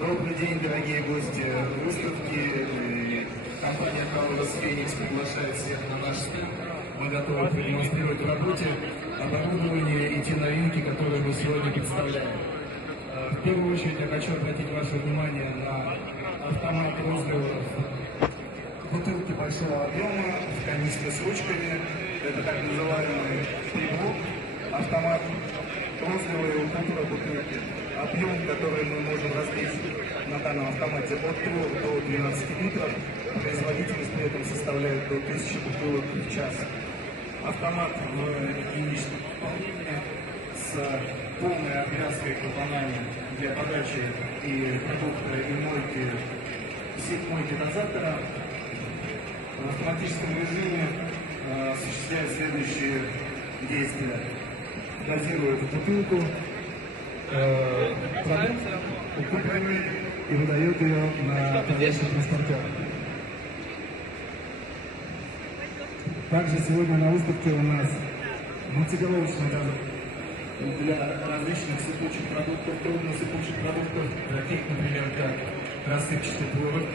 Добрый день, дорогие гости выставки. Компания Colors Phoenix приглашает всех на наш стенд. Мы готовы продемонстрировать в работе оборудование и те новинки, которые мы сегодня представляем. В первую очередь я хочу обратить ваше внимание на автомат розливов бутылки большого объема в канистре с ручками. Это так называемый прибор, автомат розливые упаковки бутылки. Объем, который мы можем разлить на данном автомате от 3 до 12 литров. Производительность при этом составляет до 1000 бутылок в час. Автомат в единичном исполнении с полной обвязкой клапанами для подачи и продукта и мойки, сеть мойки дозатора. В автоматическом режиме осуществляет следующие действия. Дозирует бутылку, продукт, укрепляет и выдает ее на подачу транспортера. Также сегодня на выставке у нас мультиголовочный газон для различных сыпучих продуктов, трудносыпучих продуктов, таких, например, как рассыпчатый творог.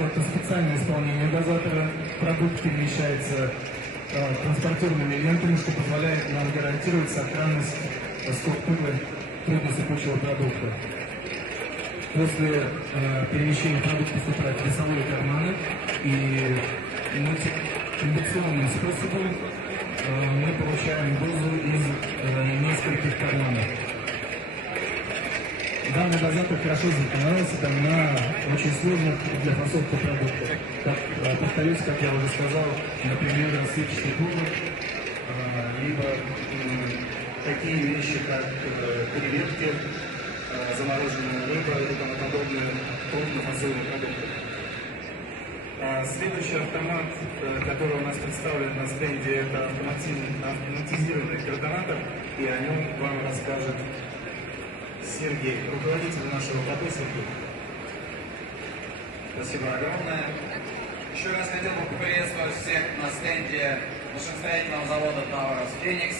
Это специальное исполнение дозатора. Продукт перемещается транспортерными лентами, что позволяет нам гарантировать сохранность структуры трудносыпучего продукта. После перемещения продукта поступает в весовые карманы, и мультипликационным способом мы получаем дозу из нескольких карманов. Данный дозатор хорошо запоминается на очень сложных для фасовки продуктов. Повторюсь, как я уже сказал, например, рассыпчатый творог, либо такие вещи, как креветки, замороженная рыба и тому подобное, крупнофасовые продукты. Следующий автомат, который у нас представлен на стенде, это автоматизированный кардонатор, и о нем вам расскажет Сергей, руководитель нашего КП Сергей. Спасибо огромное. Еще раз хотел бы поприветствовать всех на стенде машиностроительного завода Colors Phoenix.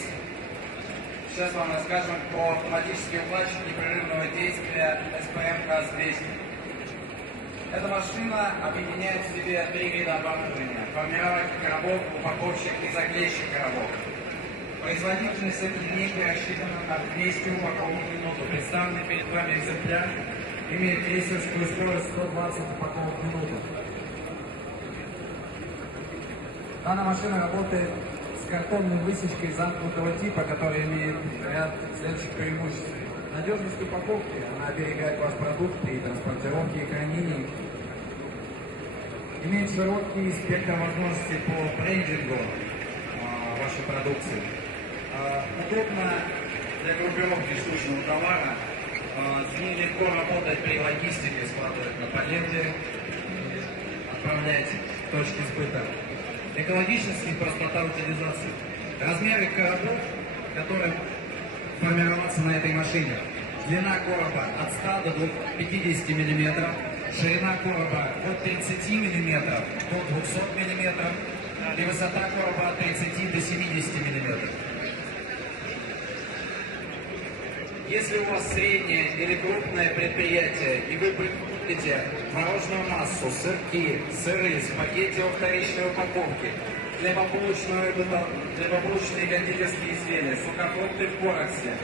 Сейчас вам расскажем про автоматический укладчик непрерывного действия SPM КАЗ-200. Эта машина объединяет в себе 3 вида оборудования: формирователь коробок, упаковщик и заклейщик коробок. Производительность этой линейки рассчитана на 200 упаковок в минуту. Представленный перед вами экземпляр имеет крейсерскую скорость 120 упаковок в минуту. Данная машина работает с картонной высечкой замкнутого типа, которая имеет ряд следующих преимуществ. Надежность упаковки, она оберегает ваш продукт при транспортировке и хранении. Имеет широкий спектр возможностей по брендингу вашей продукции. Удобно для группировки штучного товара. С ней легко работать при логистике, складывать на палеты, отправлять в точки сбыта. Экологичность и простота утилизации. Размеры коробов, которые формироваться на этой машине. Длина короба от 100 до 50 мм, ширина короба от 30 мм до 200 мм и высота короба от 30 до 70 мм. Если у вас среднее или крупное предприятие, и вы производите творожную массу, сырки, сыры, спагетти во вторичной упаковке, хлебобулочные и кондитерские изделия, сухофрукты в короксе,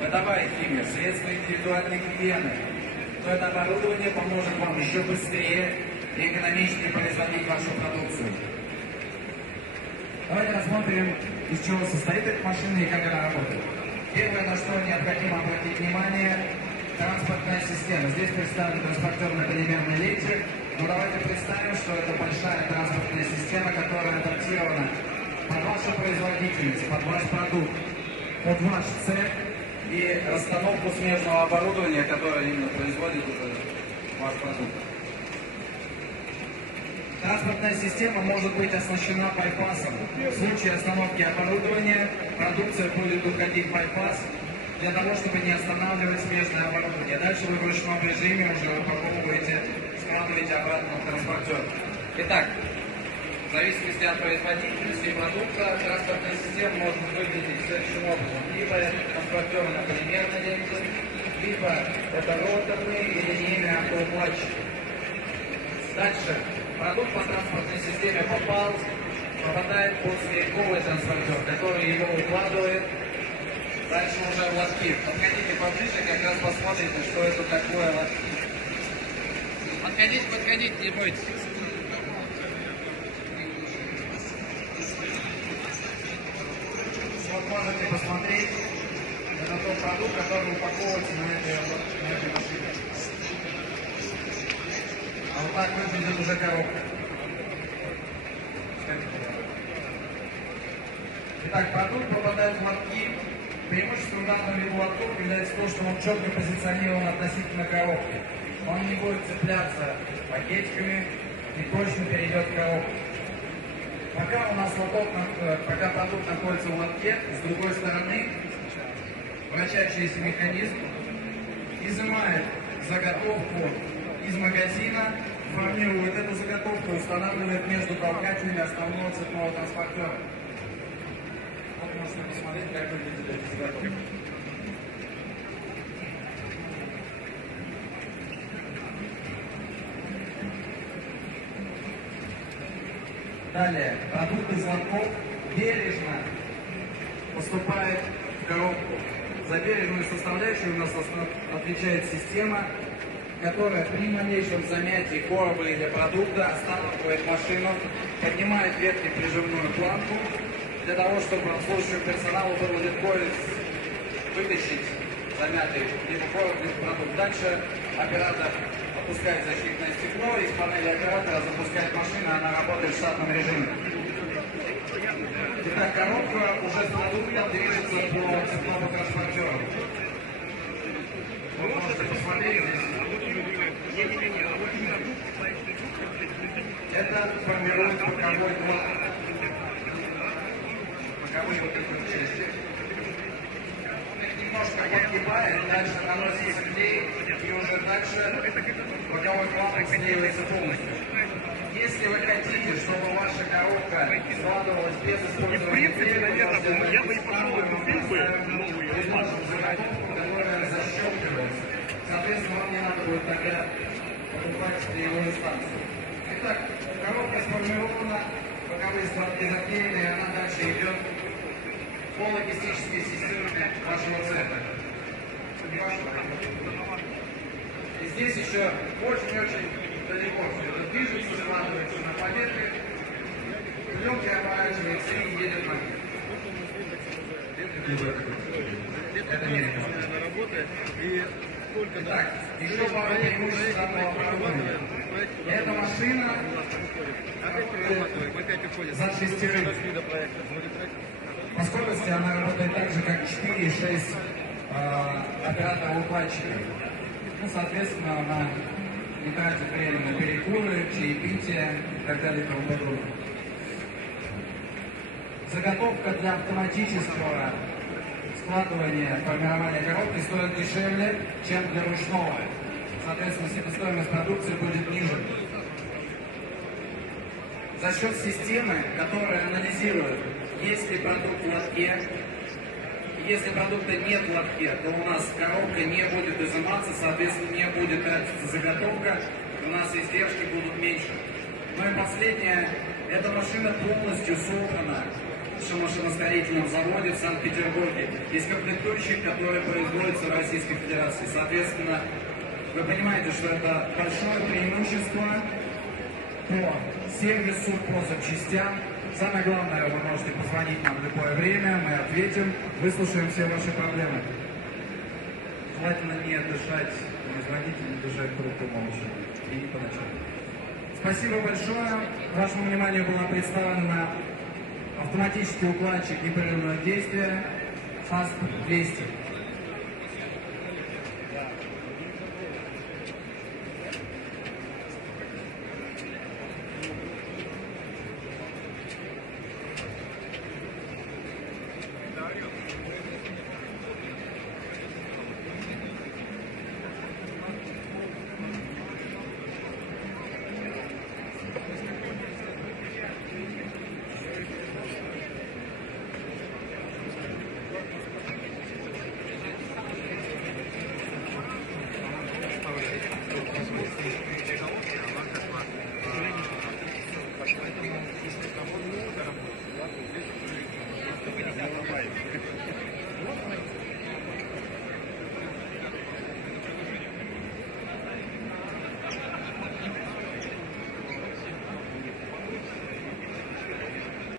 бытовая химия, средства индивидуальной гигиены, то это оборудование поможет вам еще быстрее и экономичнее производить вашу продукцию. Давайте рассмотрим, из чего состоит эта машина и как она работает. Первое, на что необходимо обратить внимание, транспортная система. Здесь представлен транспортерный полимерный лентик. Но давайте представим, что это большая транспортная система, которая адаптирована под вашу производительность, под ваш продукт, под ваш цех и расстановку смежного оборудования, которое именно производит уже ваш продукт. Транспортная система может быть оснащена байпасом. В случае остановки оборудования продукция будет уходить в байпас для того, чтобы не останавливать смежное оборудование. Дальше вы в ручном режиме уже упаковываете, складываете обратно в транспортер. Итак, в зависимости от производительности продукта, транспортная система может выглядеть следующим образом. Либо это транспортер на полимерной ленте, типа это роторные и линейные автоукладчики. Дальше. Продукт по транспортной системе попадает под стрелковый транспортер, который его укладывает. Дальше уже лотки. Подходите поближе, как раз посмотрите, что это такое лотки. Подходите, не бойтесь. Вот можете посмотреть, это тот продукт, который упаковывается на этой машине. А вот так выглядит уже коробка. Итак, продукт попадает в лотки. Преимуществом данного вида лотков является то, что он четко позиционирован относительно коробки. Он не будет цепляться пакетиками и точно перейдет в коробку. Пока у нас пока продукт находится в лотке, с другой стороны вращающийся механизм изымает заготовку из магазина, формирует эту заготовку и устанавливает между толкателями основного цепного транспортера. Вот можете посмотреть, как выглядит эта заготовка. Далее, продукт из лотков бережно поступает в коробку. За бережную составляющую у нас отвечает система, которая при малейшем занятии короба или продукта останавливает машину, поднимает вверх прижимную планку, для того, чтобы обслуживающему персоналу было легко вытащить замятый либо короб, либо продукт. Дальше оператор опускает защитное стекло, и с панели оператора запускает машину, она работает в штатном режиме. Итак, коробка уже с продуктом движется по цепному транспортеру. Вы можете посмотреть здесь. Это формирует боковой блок. Боковые вот эти вот части. Немножко подгибает, дальше наносится клей, и уже дальше боковой клапан склеивается полностью. Если вы хотите, чтобы ваша коробка складывалась без использования клея, я бы и пошел и купил бы новую заготовку, которая защелкивается. Соответственно, вам не надо будет тогда покупать клеевую станцию. Итак, коробка сформирована, боковые складки заклеены, и она дальше идет по логистической системе вашего цеха. И здесь еще очень-очень далеко все это движется, складывается на поверхне, пленка оборачивается и едет на них. Это не работает. Итак, еще пару преимуществ данного оборудования. Эта машина за шестерых. По скорости она работает так же, как 4 и 6 операторов-укладчиков. Ну, соответственно, она не тратит время на перекуры, чаепитие и так далее и тому подобное. Заготовка для автоматического складывания, формирования коробки стоит дешевле, чем для ручного. Соответственно, себестоимость продукции будет ниже. За счет системы, которая анализирует, есть ли продукт в лотке, если продукта нет в лотке, то у нас коробка не будет изыматься, соответственно, не будет тратиться заготовка, у нас издержки будут меньше. Ну и последнее, эта машина полностью собрана в машиностроительном заводе в Санкт-Петербурге. Есть комплектующий, который производится в Российской Федерации. Соответственно, вы понимаете, что это большое преимущество по сервису, по запчастям. Самое главное, вы можете позвонить нам в любое время, мы ответим, выслушаем все ваши проблемы. Желательно не дышать, не звонить, не дышать трубку молча и не по ночам. Спасибо большое. Вашему вниманию была представлена автоматический укладчик непрерывного действия FAST-200.